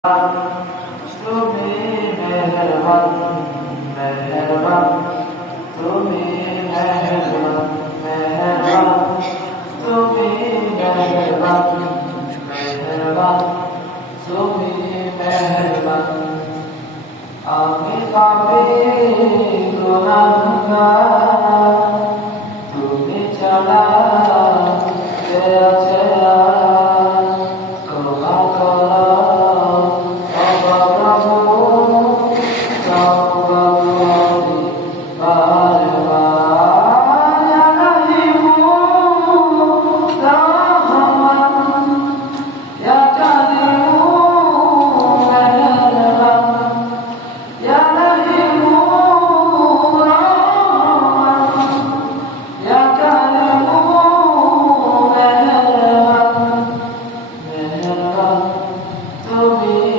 তুমি মেহেরবান মেহেরবান তুমি মেহেরবান মেহেরবান তুমি মেহেরবান মেহেরবান তুমি মেহেরবান আমি পাপী গুনাহগার তুমি ছাড়া কে আছে